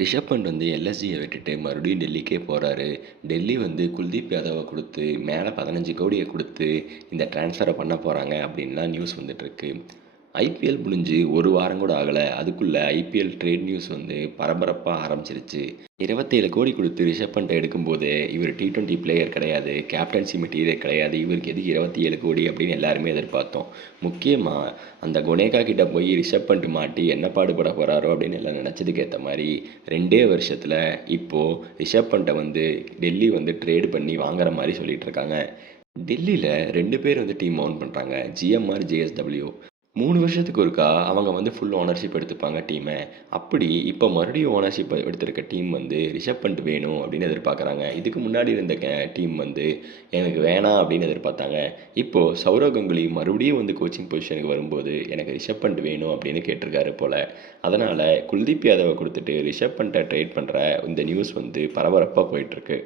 ரிஷப் பண்ட் வந்து எல்எஸ்ஜியை விட்டுட்டு மறுபடியும் டெல்லிக்கே போகிறாரு. டெல்லி வந்து குல்தீப் யாதவை கொடுத்து மேலே 15 கோடியை கொடுத்து இந்த ட்ரான்ஸ்ஃபரை பண்ண போகிறாங்க அப்படின்லாம் நியூஸ் வந்துட்டுருக்கு. ஐபிஎல் முடிஞ்சு ஒரு வாரம் கூட ஆகலை, அதுக்குள்ளே ஐபிஎல் ட்ரேட் நியூஸ் வந்து பரபரப்பாக ஆரம்பிச்சிருச்சு. 27 கோடி கொடுத்து ரிஷப் பண்ட்டை எடுக்கும்போது இவர் T20 பிளேயர் கிடையாது, கேப்டன்சி மெட்டீரியல் கிடையாது, இவருக்கு எதுக்கு 27 கோடி அப்படின்னு எல்லாருமே எதிர்பார்த்தோம். முக்கியமாக அந்த கொனேகா கிட்ட போய் ரிஷப் பண்ட் மாட்டி என்ன பாடுபட போகிறாரோ அப்படின்னு எல்லாம் நினச்சதுக்கு ஏற்ற மாதிரி 2 வருஷத்தில் இப்போது ரிஷப் பண்ட்டை வந்து டெல்லி வந்து ட்ரேடு பண்ணி வாங்குற மாதிரி சொல்லிட்டு இருக்காங்க. டெல்லியில் 2 பேர் வந்து டீம் ஓன் பண்ணுறாங்க, ஜிஎம்ஆர், ஜேஎஸ்டபிள்யூ. 3 வருஷத்துக்கு ஒருக்கா அவங்க வந்து ஃபுல் ஓனர்ஷிப் எடுத்துப்பாங்க டீமை. அப்படி இப்போ மறுபடியும் ஓனர்ஷிப் எடுத்திருக்க டீம் வந்து ரிஷப் பண்ட் வேணும் அப்படின்னு எதிர்பார்க்குறாங்க. இதுக்கு முன்னாடி இருந்த டீம் வந்து எனக்கு வேணாம் அப்படின்னு எதிர்பார்த்தாங்க. இப்போது சௌரவ் கங்குலி மறுபடியும் வந்து கோச்சிங் பொசிஷனுக்கு வரும்போது எனக்கு ரிஷப் பண்ட் வேணும் அப்படின்னு கேட்டிருக்காரு போல். அதனால் குல்தீப் யாதவை கொடுத்துட்டு ரிஷப் பண்ட்டை ட்ரேட் பண்ணுற இந்த நியூஸ் வந்து பரபரப்பாக போயிட்டுருக்கு.